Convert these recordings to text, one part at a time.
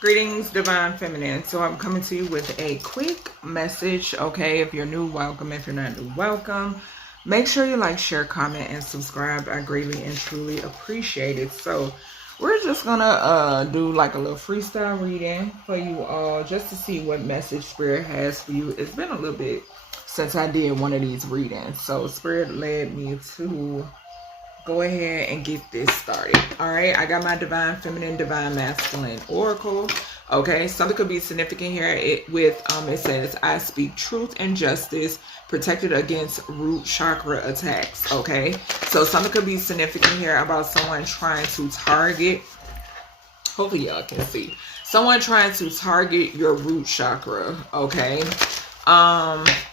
Greetings, Divine Feminine. So I'm coming to you with a quick message, okay? If you're new, welcome. If you're not new, welcome. Make sure you like, share, comment, and subscribe. I greatly and truly appreciate it. So we're just gonna do like a little freestyle reading for you all, just to see what message Spirit has for you. It's been a little bit since I did one of these readings, so Spirit led me to go ahead and get this started. All right, I got my Divine Feminine, Divine Masculine Oracle. Okay, something could be significant here. It says, I speak truth and justice, protected against root chakra attacks. Okay, so something could be significant here about someone trying to target, hopefully y'all can see, someone trying to target your root chakra. Okay,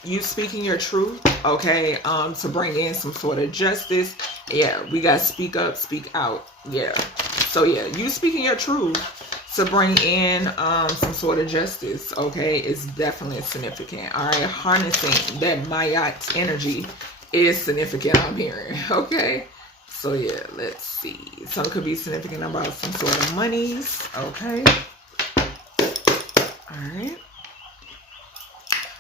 you speaking your truth, okay, to bring in some sort of justice. Yeah, we got speak up, speak out. Yeah, so yeah, you speaking your truth to bring in some sort of justice, okay, is definitely significant. All right, harnessing that Mayat energy is significant, I'm hearing. Okay, so yeah, let's see. Some could be significant about some sort of monies. Okay,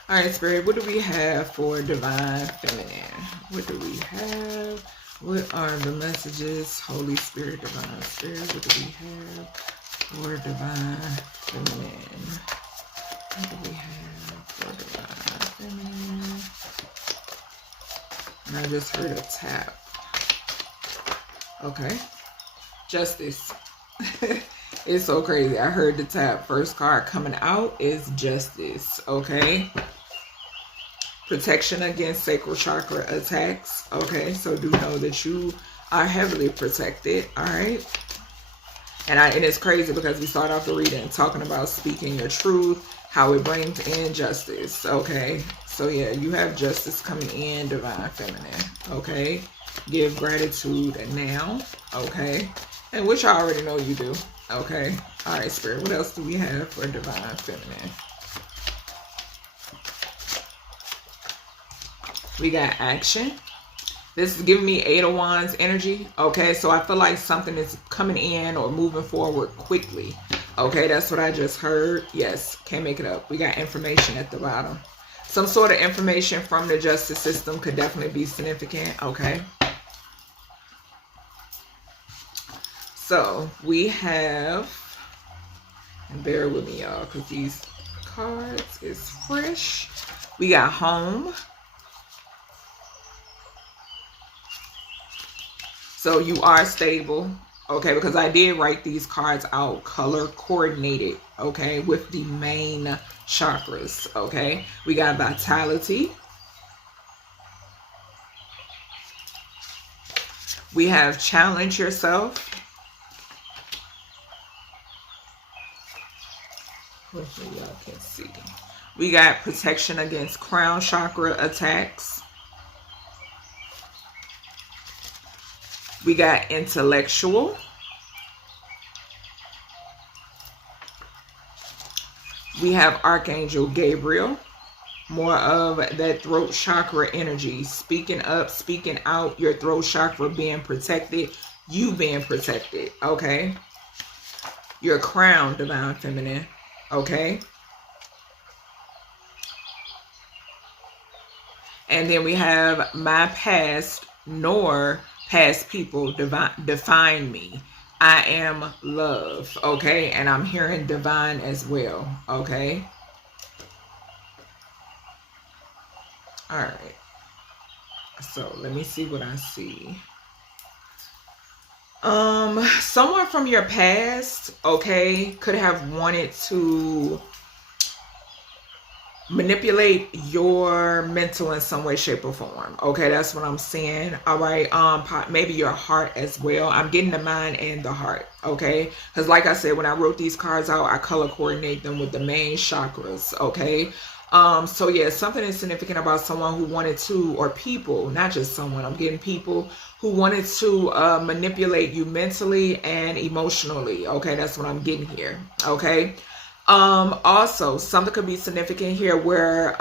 all right, Spirit, what do we have for Divine Feminine? What do we have? What are the messages? Holy Spirit, Divine Spirit, what do we have for Divine Feminine? What do we have for Divine Feminine? And I just heard a tap. Okay. Justice. It's so crazy. I heard the tap. First card coming out is Justice. Okay. Protection against sacral chakra attacks. Okay, so do know that you are heavily protected. All right, and it's crazy because we start off the reading talking about speaking your truth, how it brings in justice. Okay, so yeah, you have justice coming in, Divine Feminine. Okay, give gratitude now. Okay, and which I already know you do. Okay, all right, Spirit, what else do we have for Divine Feminine? We got action. This is giving me 8 of Wands energy. Okay, so I feel like something is coming in or moving forward quickly. Okay, that's what I just heard. Yes, can't make it up. We got information at the bottom. Some sort of information from the justice system could definitely be significant. Okay. So we have, and bear with me, y'all, because these cards is fresh. We got home. So you are stable, okay, because I did write these cards out color coordinated, okay, with the main chakras, okay. We got vitality. We have challenge yourself. Hopefully y'all can see. We got protection against crown chakra attacks. We got intellectual. We have Archangel Gabriel. More of that throat chakra energy. Speaking up, speaking out, your throat chakra being protected. You being protected, okay? Your crown, Divine Feminine, okay? And then we have my past, nor past people define me. I am love, okay? And I'm hearing divine as well, okay? All right. So let me see what I see. Someone from your past, okay, could have wanted to manipulate your mental in some way, shape, or form. Okay, that's what I'm seeing. All right, maybe your heart as well. I'm getting the mind and the heart. Okay, because like I said, when I wrote these cards out, I color coordinate them with the main chakras. Okay, so yeah, something is significant about someone who wanted to, or people, not just someone, I'm getting people who wanted to manipulate you mentally and emotionally. Okay, that's what I'm getting here. Okay. Also, something could be significant here where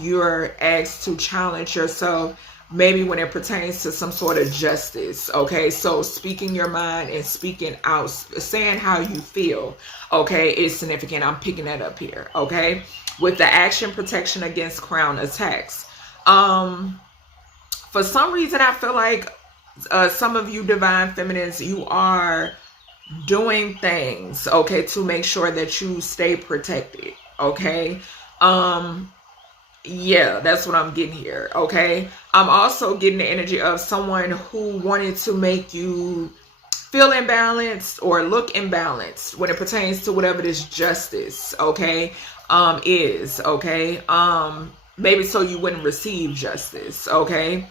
you're asked to challenge yourself maybe when it pertains to some sort of justice. Okay, so speaking your mind and speaking out, saying how you feel, okay, is significant. I'm picking that up here. Okay, with the action, protection against crown attacks. For some reason, I feel like some of you divine feminines, you are doing things, okay, to make sure that you stay protected. Okay, yeah, that's what I'm getting here. Okay, I'm also getting the energy of someone who wanted to make you feel imbalanced or look imbalanced when it pertains to whatever this justice, okay, is. Okay, maybe so you wouldn't receive justice. Okay,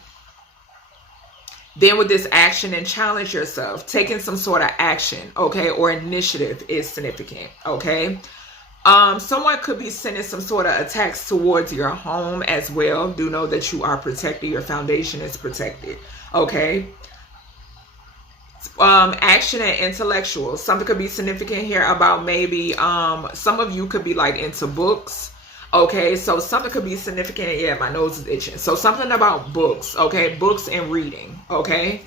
then with this action and challenge yourself, taking some sort of action, okay, or initiative is significant. Okay, someone could be sending some sort of attacks towards your home as well. Do know that you are protected. Your foundation is protected. Okay, action and intellectual, something could be significant here about maybe some of you could be like into books. Okay, so something could be significant. Yeah, my nose is itching. So something about books. Okay, books and reading. Okay,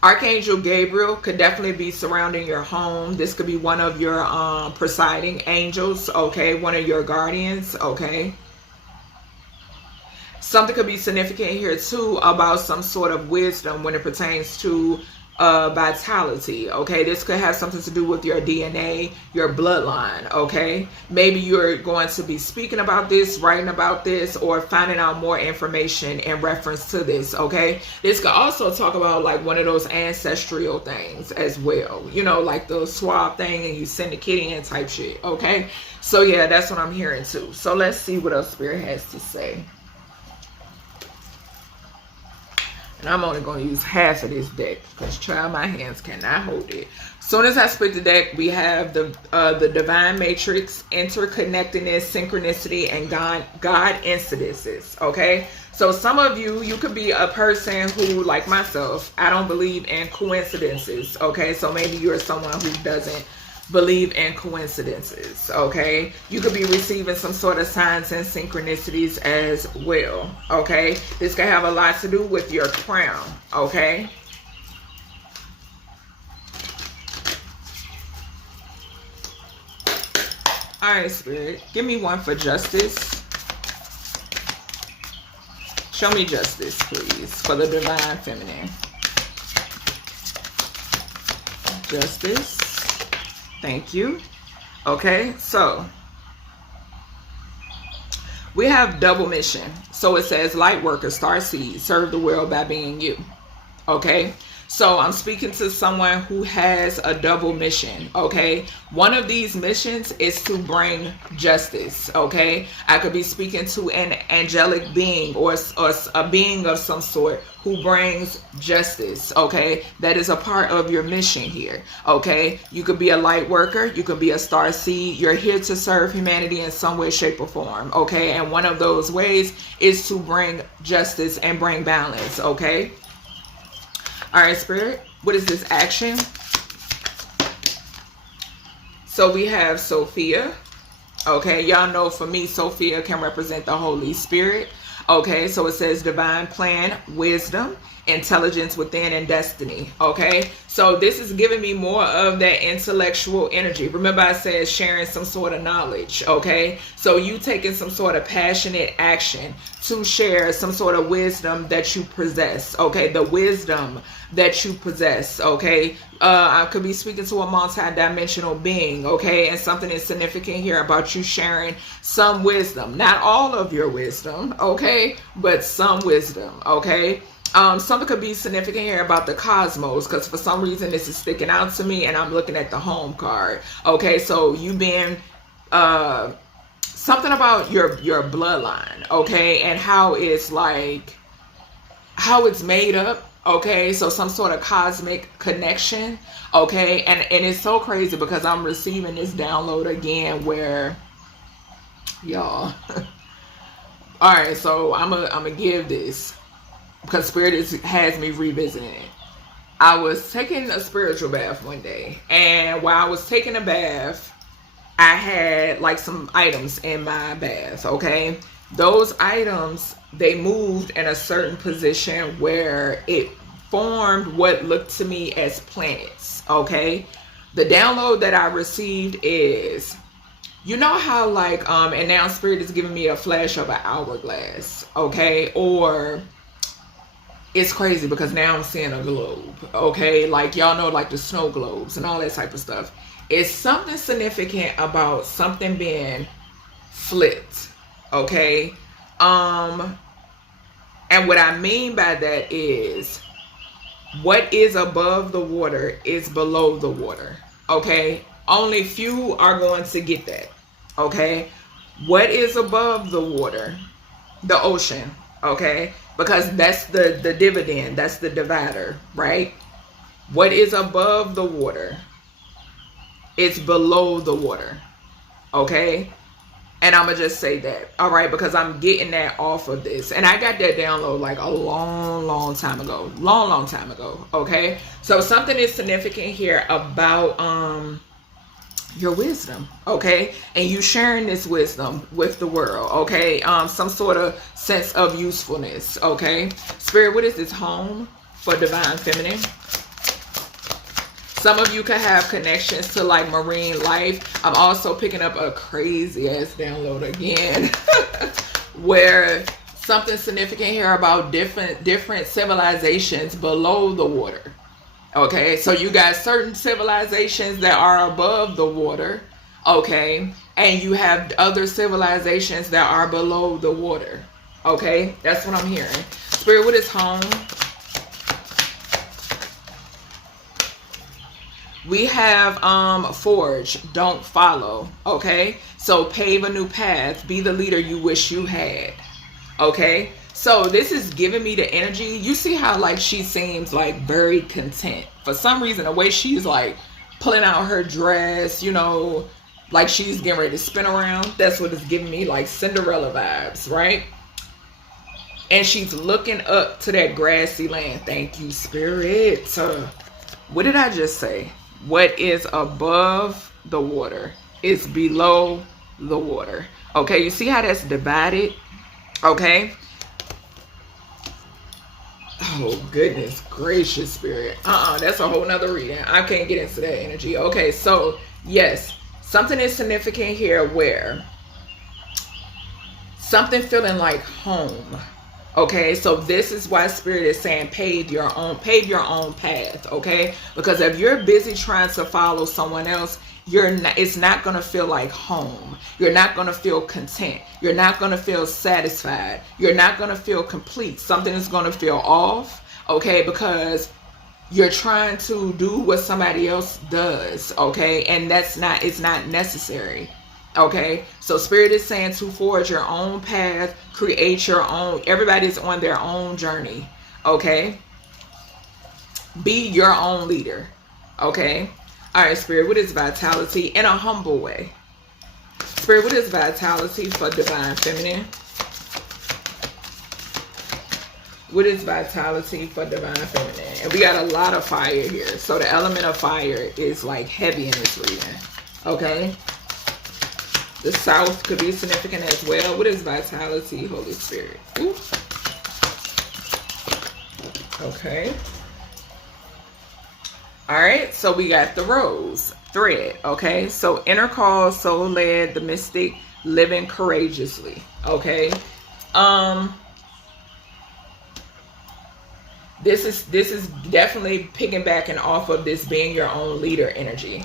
Archangel Gabriel could definitely be surrounding your home. This could be one of your presiding angels. Okay, one of your guardians. Okay, something could be significant here too about some sort of wisdom when it pertains to vitality. Okay, this could have something to do with your DNA, your bloodline. Okay, maybe you're going to be speaking about this, writing about this, or finding out more information in reference to this. Okay, this could also talk about like one of those ancestral things as well, you know, like the swab thing and you send the kid in type shit. Okay, so yeah, that's what I'm hearing too. So let's see what else Spirit has to say. And I'm only going to use half of this deck because, child, my hands cannot hold it. As soon as I split the deck, we have the divine matrix, interconnectedness, synchronicity, and God incidences. Okay, so some of you could be a person who, like myself, I don't believe in coincidences. Okay, so maybe you're someone who doesn't believe in coincidences. Okay, you could be receiving some sort of signs and synchronicities as well. Okay, this could have a lot to do with your crown. Okay, all right, Spirit, give me one for justice. Show me justice, please, for the divine feminine. Justice. Thank you. Okay, so we have double mission. So it says light worker, star seed, serve the world by being you. Okay, so I'm speaking to someone who has a double mission. Okay, one of these missions is to bring justice. Okay, I could be speaking to an angelic being or a being of some sort who brings justice. Okay, that is a part of your mission here. Okay, you could be a light worker, you could be a star seed. You're here to serve humanity in some way, shape, or form. Okay, and one of those ways is to bring justice and bring balance. Okay, all right, Spirit, what is this action? So we have Sophia. Okay, y'all know for me, Sophia can represent the Holy Spirit. Okay, so it says divine plan, wisdom, intelligence within, and destiny. Okay, so this is giving me more of that intellectual energy. Remember I said sharing some sort of knowledge. Okay, so you taking some sort of passionate action to share some sort of wisdom that you possess. Okay, the wisdom that you possess. Okay, I could be speaking to a multi-dimensional being. Okay, and something is significant here about you sharing some wisdom, not all of your wisdom, okay, but some wisdom. Okay, something could be significant here about the cosmos, because for some reason this is sticking out to me, and I'm looking at the home card. Okay, so you being something about your bloodline. Okay, and how it's like, how it's made up. Okay, so some sort of cosmic connection. Okay, and it's so crazy because I'm receiving this download again where, y'all, all right, so I'm gonna give this because Spirit has me revisiting it. I was taking a spiritual bath one day, and while I was taking a bath, I had like some items in my bath. Okay, those items they moved in a certain position where it formed what looked to me as planets. Okay, the download that I received is, you know how like and now Spirit is giving me a flash of an hourglass, okay? Or it's crazy because now I'm seeing a globe, okay? Like y'all know like the snow globes and all that type of stuff. It's something significant about something being flipped, okay? And what I mean by that is what is above the water is below the water, okay? Only few are going to get that, okay? What is above the water? The ocean, okay? Because that's the dividend, that's the divider, right? What is above the water? It's below the water, okay? And I'm going to just say that, all right? Because I'm getting that off of this. And I got that download like a long time ago. Long time ago, okay? So something is significant here about your wisdom, okay? And you sharing this wisdom with the world, okay? Some sort of sense of usefulness, okay? Spirit, what is this? Home for divine feminine. Some of you could have connections to like marine life. I'm also picking up a crazy ass download again where something significant here about different civilizations below the water. Okay, so you got certain civilizations that are above the water, okay, and you have other civilizations that are below the water. Okay, that's what I'm hearing. Spirit, what is home? We have forge, don't follow, okay? So pave a new path, be the leader you wish you had, okay? So this is giving me the energy. You see how like she seems like very content. For some reason, the way she's like pulling out her dress, you know, like she's getting ready to spin around. That's what it's giving me, like Cinderella vibes, right? And she's looking up to that grassy land. Thank you, Spirit. What did I just say? What is above the water is below the water. Okay, you see how that's divided? Okay. Oh, goodness gracious, Spirit. That's a whole nother reading. I can't get into that energy. Okay, so, yes, something is significant here where something feeling like home. Okay, so this is why Spirit is saying pave your own path, okay? Because if you're busy trying to follow someone else, it's not going to feel like home. You're not going to feel content. You're not going to feel satisfied. You're not going to feel complete. Something is going to feel off, okay? Because you're trying to do what somebody else does, okay? And it's not necessary. Okay, so Spirit is saying to forge your own path, create your own. Everybody's on their own journey. Okay, be your own leader. Okay, all right, Spirit, what is vitality in a humble way? Spirit, what is vitality for divine feminine? What is vitality for divine feminine? And we got a lot of fire here. So the element of fire is like heavy in this reading. Okay. The South could be significant as well. What is vitality, Holy Spirit? Ooh. Okay. All right. So we got the rose thread. Okay. So inner call, soul led, the mystic, living courageously. Okay. This is definitely piggybacking off of this being your own leader energy.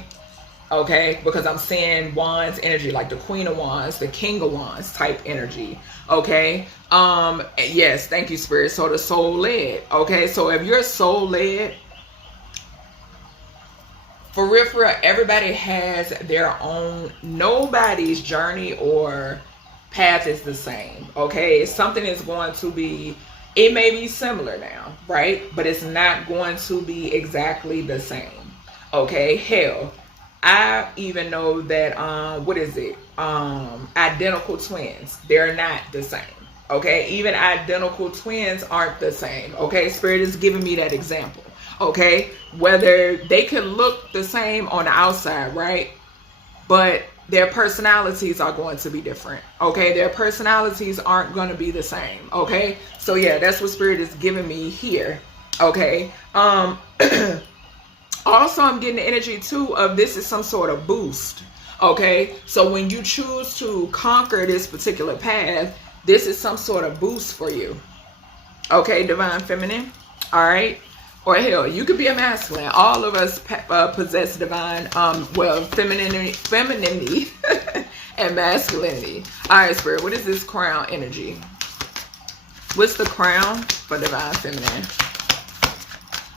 Okay, because I'm seeing wands energy, like the Queen of Wands, the King of Wands type energy. Okay, yes, thank you, Spirit. So the soul led. Okay, so if you're soul led, for real, everybody has their own. Nobody's journey or path is the same. Okay, something is going to be. It may be similar now, right? But it's not going to be exactly the same. Okay, hell. I even know that, identical twins, they're not the same, okay? Even identical twins aren't the same, okay? Spirit is giving me that example, okay? Whether they can look the same on the outside, right? But their personalities are going to be different. Okay, their personalities aren't going to be the same. Okay, so yeah, that's what Spirit is giving me here. Okay, also I'm getting the energy too of this is some sort of boost. Okay, so when you choose to conquer this particular path, this is some sort of boost for you. Okay, divine feminine. All right, or hell, you could be a masculine. All of us possess divine, femininity and masculinity. All right, Spirit, what is this crown energy? What's the crown for divine feminine?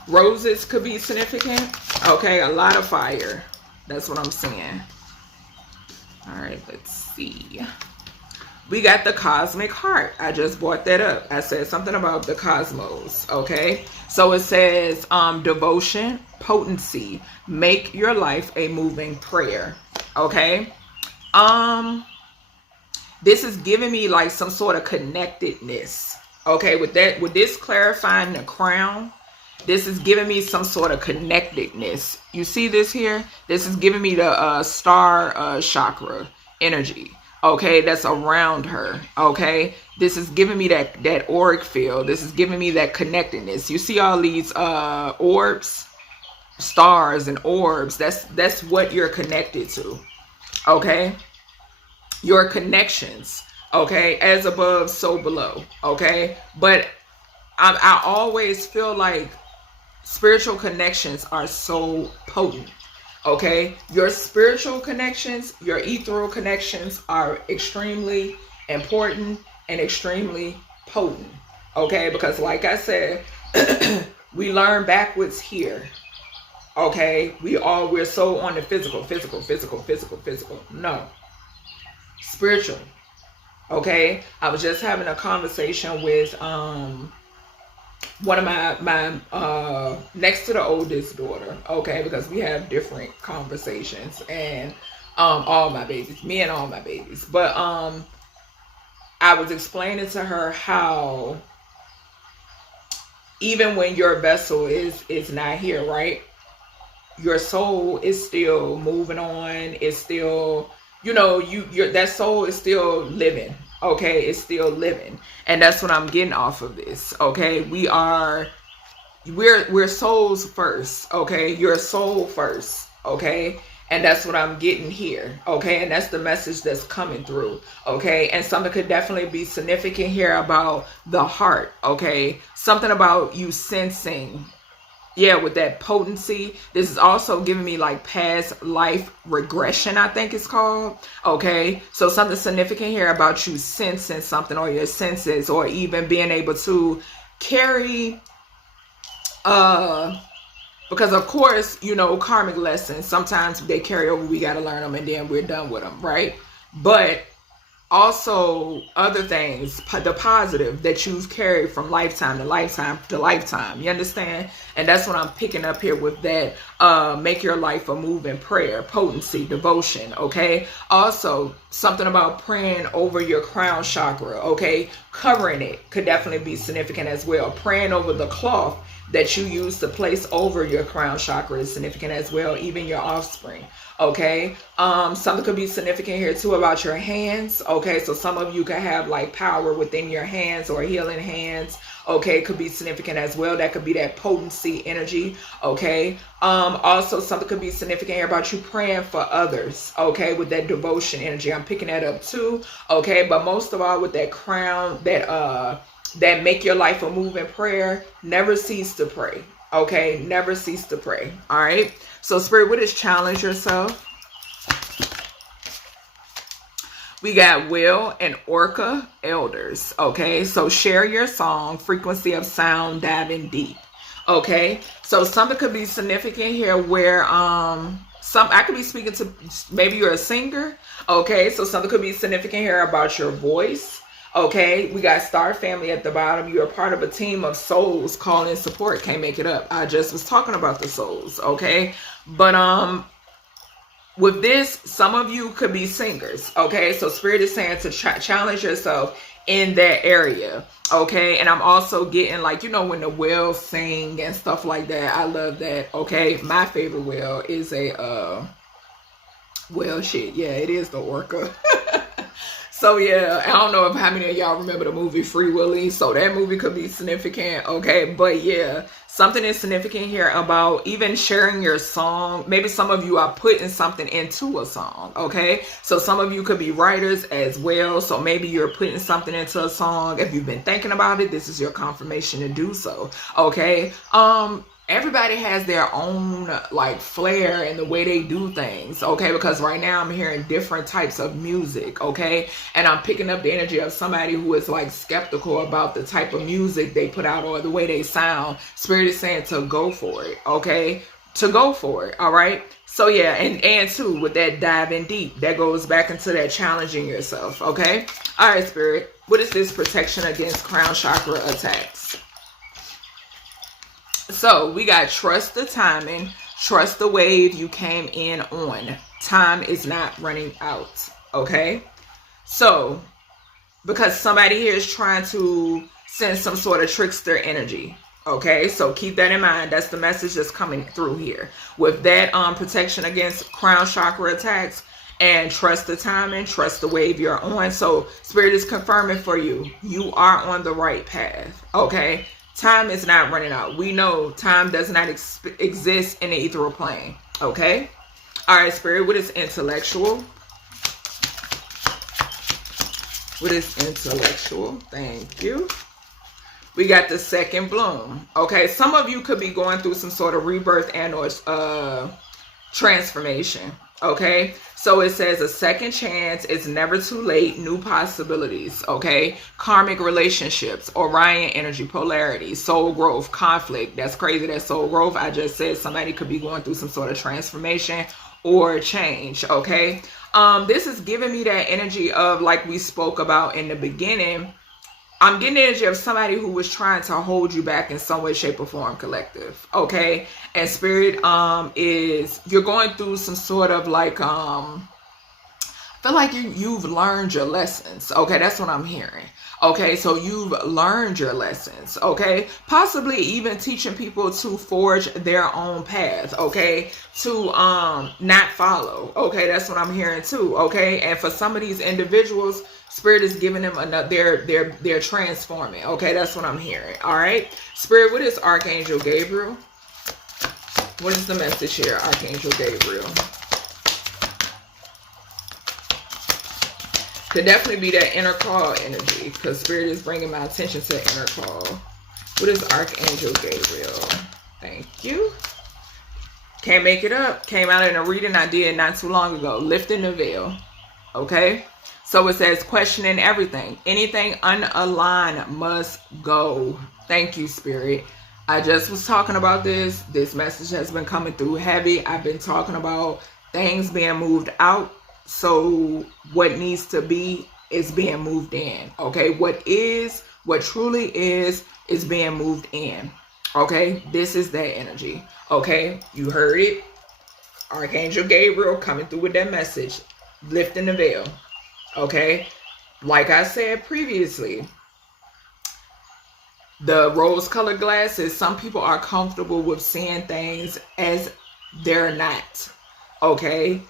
Roses could be significant. Okay, a lot of fire. That's what I'm seeing. All right, let's see. We got the cosmic heart. I just brought that up. I said something about the cosmos. Okay, so it says devotion, potency, make your life a moving prayer. Okay, this is giving me like some sort of connectedness. Okay, with this clarifying the crown, this is giving me some sort of connectedness. You see this here? This is giving me the star chakra energy. Okay, that's around her. Okay, this is giving me that auric field. This is giving me that connectedness. You see all these orbs, stars and orbs. That's what you're connected to. Okay, your connections. Okay, as above, so below. Okay, but I always feel like spiritual connections are so potent. Okay, your spiritual connections, your ethereal connections are extremely important and extremely potent. Okay, because like I said, we learn backwards here. Okay, we're so on the physical. No, spiritual. Okay, I was just having a conversation with one of my next to the oldest daughter. Okay, because we have different conversations, and all my babies, me and all my babies. But I was explaining to her how even when your vessel is not here, right, your soul is still moving on. It's still, that soul is still living. Okay, it's still living, and that's what I'm getting off of this. Okay, we're souls first. Okay, your soul first. Okay, and that's what I'm getting here. Okay, and that's the message that's coming through. Okay, and something could definitely be significant here about the heart. Okay, something about you sensing. Yeah, with that potency. This is also giving me like past life regression, I think it's called. Okay, so something significant here about you sensing something, or your senses, or even being able to carry, because of course, karmic lessons, sometimes they carry over, we got to learn them, and then we're done with them, right? But also other things, the positive that you've carried from lifetime to lifetime to lifetime. You understand? And that's what I'm picking up here with that. Make your life a moving prayer, potency, devotion. Okay. Also, something about praying over your crown chakra. Okay. Covering it could definitely be significant as well. Praying over the cloth that you use to place over your crown chakra is significant as well. Even your offspring. Okay, something could be significant here too about your hands. Okay, so some of you could have like power within your hands or healing hands. Okay, could be significant as well. That could be that potency energy. Okay, also something could be significant here about you praying for others. Okay, with that devotion energy, I'm picking that up too. Okay, but most of all with that crown, that make your life a moving prayer. Never cease to pray. Okay, never cease to pray. All right. So Spirit, what is challenge yourself? We got Will and Orca elders. Okay, so share your song, frequency of sound, diving deep. Okay, so something could be significant here where I could be speaking to, maybe you're a singer. Okay, so something could be significant here about your voice. Okay, we got Star Family at the bottom. You're a part of a team of souls calling support. Can't make it up. I just was talking about the souls. Okay, but with this, some of you could be singers. Okay, so Spirit is saying to challenge yourself in that area. Okay, and I'm also getting like, when the whales sing and stuff like that. I love that. Okay, my favorite whale is a Well, shit, yeah, it is the orca. So yeah, I don't know if how many of y'all remember the movie Free Willy, so that movie could be significant, okay? But yeah, something is significant here about even sharing your song. Maybe some of you are putting something into a song, okay? So some of you could be writers as well, so maybe you're putting something into a song. If you've been thinking about it, this is your confirmation to do so, okay? Everybody has their own like flair and the way they do things, okay? Because right now I'm hearing different types of music, okay? And I'm picking up the energy of somebody who is like skeptical about the type of music they put out or the way they sound. Spirit is saying to go for it, okay? To go for it, all right? So yeah, and too, with that diving deep, that goes back into that challenging yourself, okay? All right, Spirit, what is this protection against crown chakra attacks? So we got trust the timing, trust the wave you came in on. Time is not running out, okay? So, because somebody here is trying to send some sort of trickster energy, okay? So keep that in mind. That's the message that's coming through here. With that protection against crown chakra attacks and trust the timing, trust the wave you're on. So Spirit is confirming for you, you are on the right path, okay? Time is not running out. We know time does not exist in the ethereal plane. Okay? All right, Spirit, what is intellectual? What is intellectual? Thank you. We got the second bloom. Okay, some of you could be going through some sort of rebirth and or transformation. Okay, so it says a second chance, it's never too late, new possibilities, okay? Karmic relationships, Orion energy, polarity, soul growth, conflict. That's crazy, that soul growth. I just said somebody could be going through some sort of transformation or change, okay? This is giving me that energy of, like we spoke about in the beginning, I'm getting the energy of somebody who was trying to hold you back in some way, shape, or form, collective. Okay? And Spirit is, you're going through some sort of like, I feel like you've learned your lessons. Okay? That's what I'm hearing. Okay? So you've learned your lessons. Okay? Possibly even teaching people to forge their own path. Okay? To not follow. Okay? That's what I'm hearing too. Okay? And for some of these individuals, Spirit is giving them another, they're transforming. Okay, that's what I'm hearing. All right. Spirit, what is Archangel Gabriel? What is the message here, Archangel Gabriel? Could definitely be that inner call energy, because Spirit is bringing my attention to inner call. What is Archangel Gabriel? Thank you. Can't make it up. Came out in a reading I did not too long ago. Lifting the veil. Okay. So it says questioning everything. Anything unaligned must go. Thank you, Spirit. I just was talking about this. This message has been coming through heavy. I've been talking about things being moved out. So what needs to be is being moved in. Okay. What truly is being moved in. Okay. This is that energy. Okay. You heard it. Archangel Gabriel coming through with that message. Lifting the veil. Okay, like I said previously, the rose-colored glasses, some people are comfortable with seeing things as they're not, okay?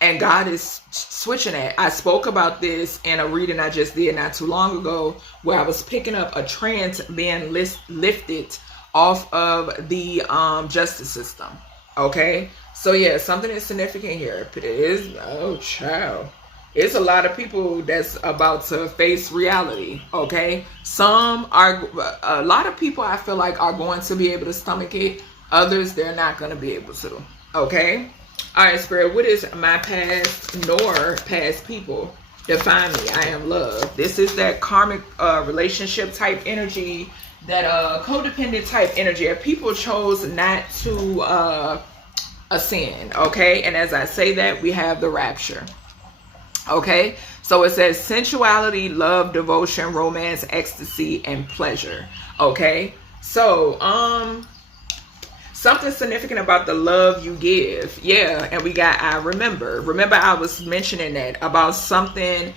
And God is switching it. I spoke about this in a reading I just did not too long ago, where I was picking up a trend being lifted off of the justice system, okay? So yeah, something is significant here. It is, oh child. It's a lot of people that's about to face reality, okay? A lot of people I feel like are going to be able to stomach it. Others, they're not going to be able to, okay? All right, Spirit, what is my past nor past people? Define me. I am love. This is that karmic relationship type energy, that codependent type energy. If people chose not to ascend, okay? And as I say that, we have the rapture. Okay, so it says sensuality, love, devotion, romance, ecstasy, and pleasure. Okay, so something significant about the love you give. Yeah, and we got I remember. Remember I was mentioning that about something,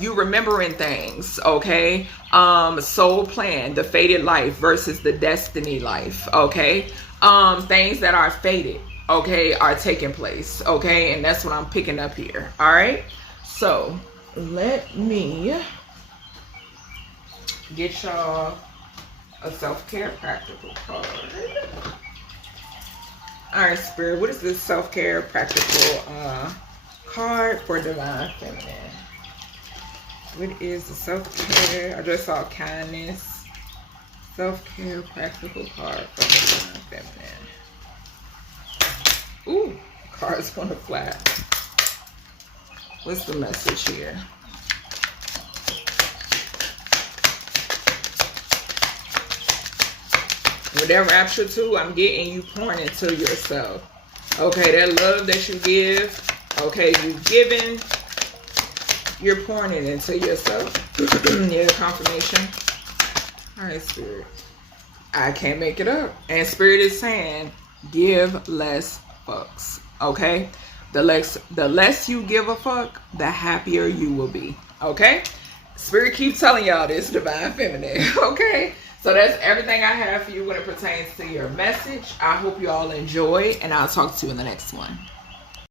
you remembering things, okay? Soul plan, the fated life versus the destiny life, okay? Things that are fated. okay, are taking place, okay? And that's what I'm picking up here, all right? So let me get y'all a self-care practical card. All right, Spirit, what is this self-care practical card for Divine Feminine? What is the self-care? I just saw kindness. Self-care practical card for Divine Feminine. Ooh, card's gonna fly. What's the message here? With that Rapture too, I'm getting you pouring into yourself. Okay, that love that you give, okay, you've given, you're pouring it into yourself. Yeah, confirmation. All right, Spirit. I can't make it up. And Spirit is saying, give less fucks, okay? The less you give a fuck, the happier you will be, okay? Spirit keeps telling y'all this, Divine Feminine, okay? So that's everything I have for you when it pertains to your message. I hope you all enjoy, and I'll talk to you in the next one.